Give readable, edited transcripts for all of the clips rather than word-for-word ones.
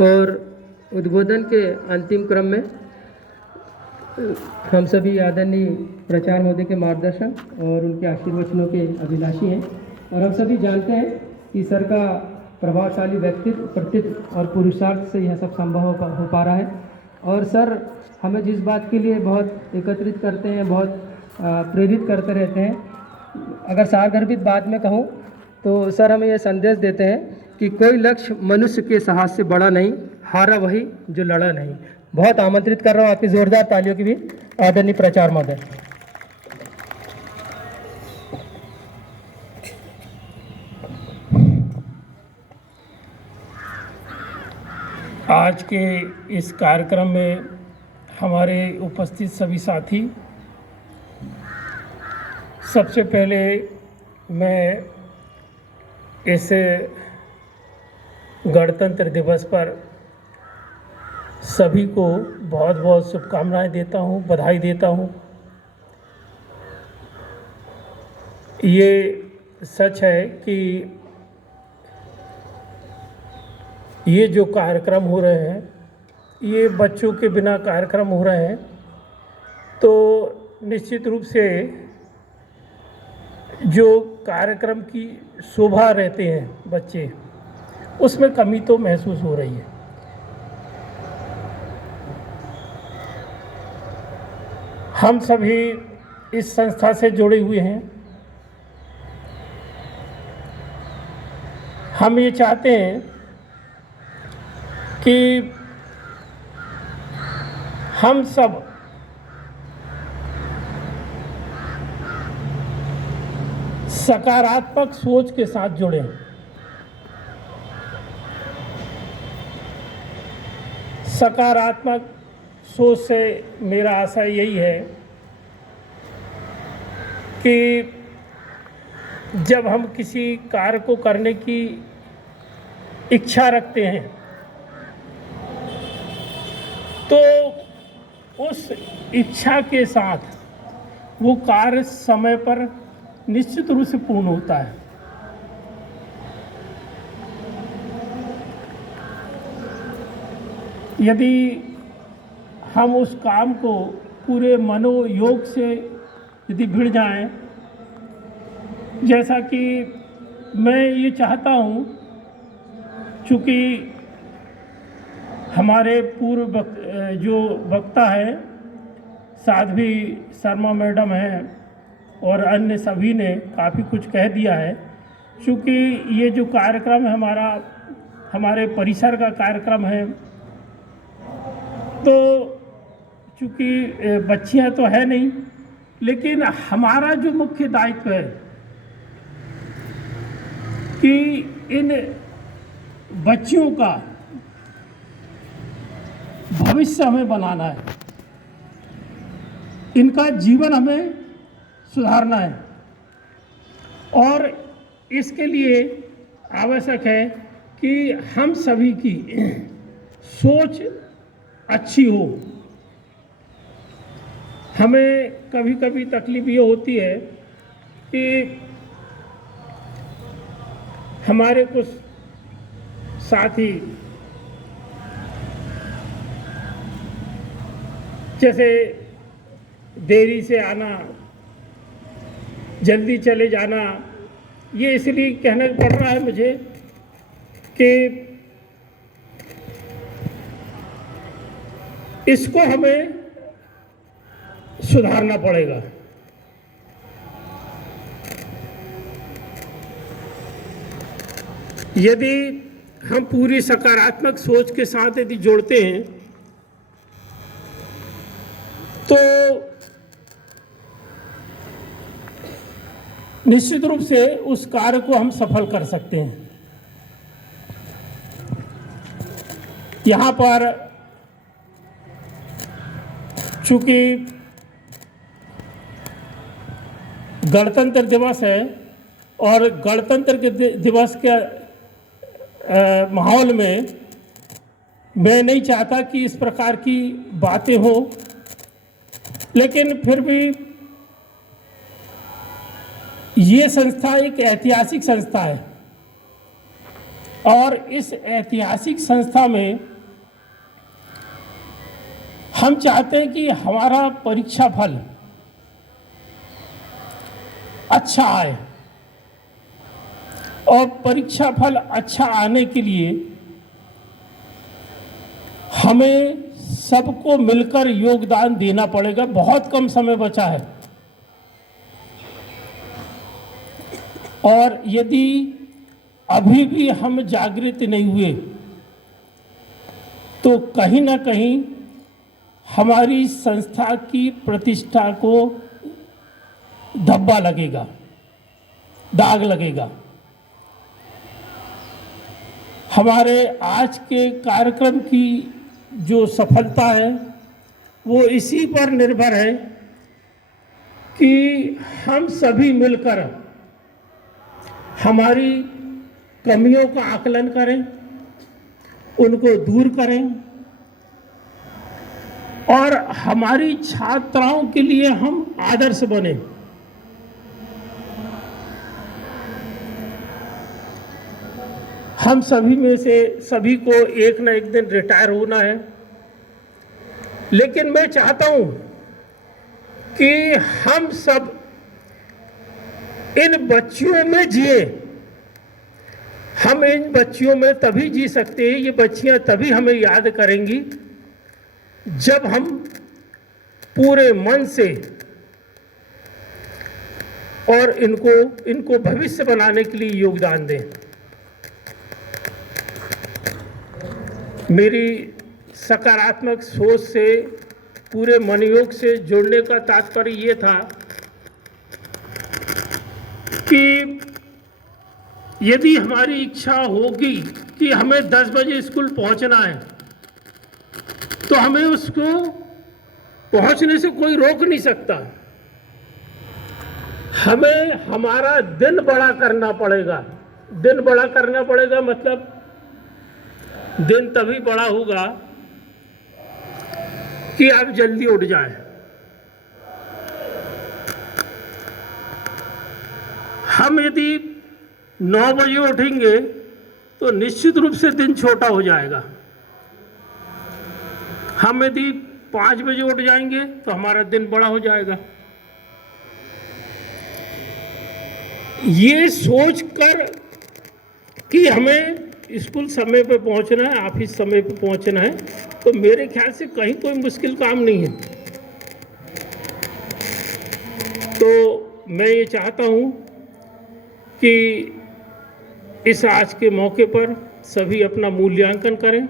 और उद्बोधन के अंतिम क्रम में हम सभी आदरणीय प्राचार्य महोदय के मार्गदर्शन और उनके आशीर्वचनों के अभिलाषी हैं और हम सभी जानते हैं कि सर का प्रभावशाली व्यक्तित्व कृतित्व और पुरुषार्थ से यह सब संभव हो पा रहा है। और सर हमें जिस बात के लिए बहुत एकत्रित करते हैं, बहुत प्रेरित करते रहते हैं, अगर सारगर्भित बात में कहूँ तो सर हमें यह संदेश देते हैं कि कोई लक्ष्य मनुष्य के साहस से बड़ा नहीं, हारा वही जो लड़ा नहीं। बहुत आमंत्रित कर रहा हूँ आपकी जोरदार तालियों की भी आदरणीय प्राचार्य महोदय। आज के इस कार्यक्रम में हमारे उपस्थित सभी साथी, सबसे पहले मैं इस गणतंत्र दिवस पर सभी को बहुत बहुत शुभकामनाएं देता हूं, बधाई देता हूं। ये सच है कि ये जो कार्यक्रम हो रहे हैं, ये बच्चों के बिना कार्यक्रम हो रहे हैं, तो निश्चित रूप से जो कार्यक्रम की शोभा रहते हैं बच्चे, उसमें कमी तो महसूस हो रही है। हम सभी इस संस्था से जुड़े हुए हैं। हम ये चाहते हैं कि हम सब सकारात्मक सोच के साथ जुड़ें। सकारात्मक सोच से मेरा आशय यही है कि जब हम किसी कार्य को करने की इच्छा रखते हैं तो उस इच्छा के साथ वो कार्य समय पर निश्चित रूप से पूर्ण होता है। यदि हम उस काम को पूरे मनोयोग से यदि भिड़ जाएं, जैसा कि मैं ये चाहता हूँ, चूँकि हमारे पूर्व जो वक्ता है साध्वी शर्मा मैडम हैं और अन्य सभी ने काफ़ी कुछ कह दिया है। चूँकि ये जो कार्यक्रम है हमारे परिसर का कार्यक्रम है, तो चूँकि बच्चियाँ तो है नहीं, लेकिन हमारा जो मुख्य दायित्व है कि इन बच्चियों का भविष्य हमें बनाना है, इनका जीवन हमें सुधारना है और इसके लिए आवश्यक है कि हम सभी की सोच अच्छी हो। हमें कभी कभी तकलीफ ये होती है कि हमारे कुछ साथी जैसे देरी से आना, जल्दी चले जाना, ये इसलिए कहना पड़ रहा है मुझे कि इसको हमें सुधारना पड़ेगा। यदि हम पूरी सकारात्मक सोच के साथ यदि जोड़ते हैं तो निश्चित रूप से उस कार्य को हम सफल कर सकते हैं। यहाँ पर चूँकि गणतंत्र दिवस है और गणतंत्र के दिवस के माहौल में मैं नहीं चाहता कि इस प्रकार की बातें हों, लेकिन फिर भी ये संस्था एक ऐतिहासिक संस्था है और इस ऐतिहासिक संस्था में हम चाहते हैं कि हमारा परीक्षा फल अच्छा आए, और परीक्षा फल अच्छा आने के लिए हमें सबको मिलकर योगदान देना पड़ेगा। बहुत कम समय बचा है, और यदि अभी भी हम जागृत नहीं हुए तो कहीं ना कहीं हमारी संस्था की प्रतिष्ठा को धब्बा लगेगा, दाग लगेगा। हमारे आज के कार्यक्रम की जो सफलता है वो इसी पर निर्भर है कि हम सभी मिलकर हमारी कमियों का आकलन करें, उनको दूर करें, और हमारी छात्राओं के लिए हम आदर्श बने। हम सभी में से सभी को एक न एक दिन रिटायर होना है, लेकिन मैं चाहता हूं कि हम सब इन बच्चियों में जिए। हम इन बच्चियों में तभी जी सकते हैं, ये बच्चियां तभी हमें याद करेंगी जब हम पूरे मन से और इनको भविष्य बनाने के लिए योगदान दें। मेरी सकारात्मक सोच से, पूरे मनोयोग से जुड़ने का तात्पर्य ये था कि यदि हमारी इच्छा होगी कि हमें 10 बजे स्कूल पहुंचना है, तो हमें उसको पहुंचने से कोई रोक नहीं सकता। हमें हमारा दिन बड़ा करना पड़ेगा। दिन बड़ा करना पड़ेगा मतलब दिन तभी बड़ा होगा कि आप जल्दी उठ जाएं। हम यदि 9 बजे उठेंगे तो निश्चित रूप से दिन छोटा हो जाएगा। हम यदि 5 बजे उठ जाएंगे तो हमारा दिन बड़ा हो जाएगा। ये सोचकर कि हमें स्कूल समय पे पहुंचना है, ऑफिस समय पे पहुंचना है, तो मेरे ख्याल से कहीं कोई मुश्किल काम नहीं है। तो मैं ये चाहता हूं कि इस आज के मौके पर सभी अपना मूल्यांकन करें।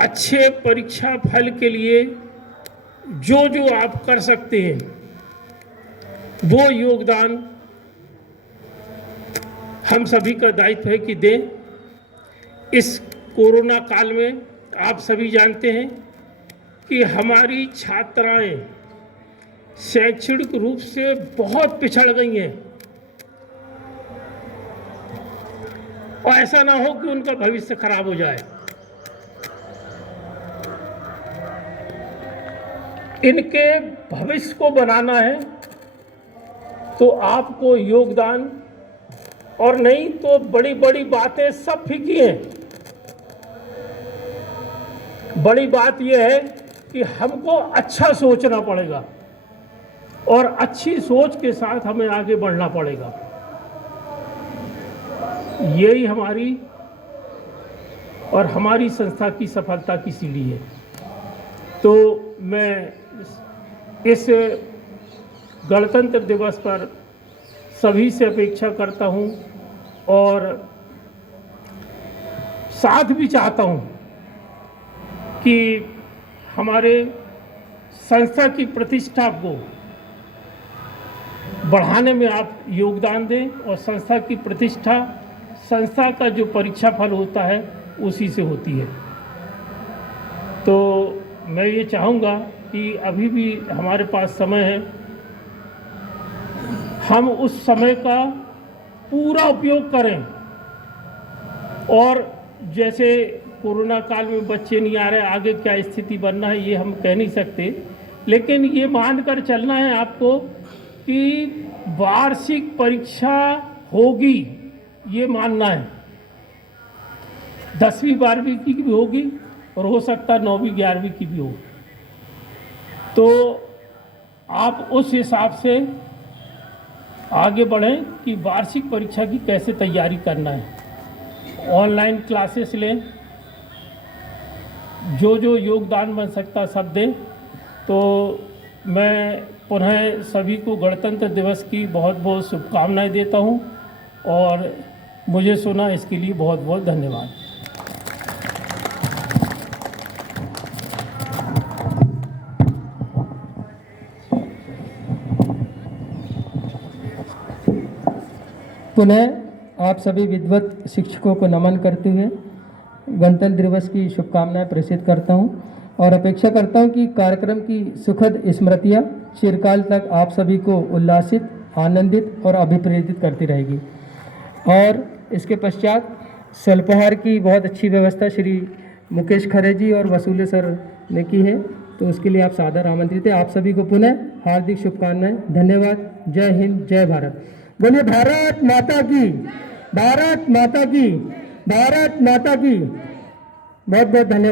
अच्छे परीक्षा फल के लिए जो जो आप कर सकते हैं वो योगदान हम सभी का दायित्व है कि दें। इस कोरोना काल में आप सभी जानते हैं कि हमारी छात्राएं शैक्षणिक रूप से बहुत पिछड़ गई हैं, और ऐसा ना हो कि उनका भविष्य खराब हो जाए। इनके भविष्य को बनाना है तो आपको योगदान, और नहीं तो बड़ी बड़ी बातें सब फीकी हैं। बड़ी बात यह है कि हमको अच्छा सोचना पड़ेगा, और अच्छी सोच के साथ हमें आगे बढ़ना पड़ेगा। यही हमारी और हमारी संस्था की सफलता की सीढ़ी है। तो मैं इस गणतंत्र दिवस पर सभी से अपेक्षा करता हूं, और साथ भी चाहता हूं कि हमारे संस्था की प्रतिष्ठा को बढ़ाने में आप योगदान दें, और संस्था की प्रतिष्ठा, संस्था का जो परीक्षा फल होता है उसी से होती है। तो मैं ये चाहूँगा कि अभी भी हमारे पास समय है, हम उस समय का पूरा उपयोग करें। और जैसे कोरोना काल में बच्चे नहीं आ रहे, आगे क्या स्थिति बनना है ये हम कह नहीं सकते, लेकिन ये मानकर चलना है आपको कि वार्षिक परीक्षा होगी, ये मानना है। 10वीं 12वीं की भी होगी और हो सकता है 9वीं 11वीं की भी हो। तो आप उस हिसाब से आगे बढ़ें कि वार्षिक परीक्षा की कैसे तैयारी करना है। ऑनलाइन क्लासेस लें, जो जो योगदान बन सकता सब दें। तो मैं पुनः सभी को गणतंत्र दिवस की बहुत बहुत शुभकामनाएं देता हूं और मुझे सुना इसके लिए बहुत बहुत धन्यवाद। पुनः आप सभी विद्वत शिक्षकों को नमन करते हुए गणतंत्र दिवस की शुभकामनाएं प्रेषित करता हूं और अपेक्षा करता हूं कि कार्यक्रम की सुखद स्मृतियां चिरकाल तक आप सभी को उल्लासित, आनंदित और अभिप्रेरित करती रहेगी। और इसके पश्चात स्वल्पाहार की बहुत अच्छी व्यवस्था श्री मुकेश खरे जी और वसूले सर ने की है, तो उसके लिए आप सादर आमंत्रित हैं। आप सभी को पुनः हार्दिक शुभकामनाएं। धन्यवाद। जय हिंद, जय भारत। बोलिए भारत माता की, भारत माता की, भारत माता की। बहुत बहुत धन्यवाद।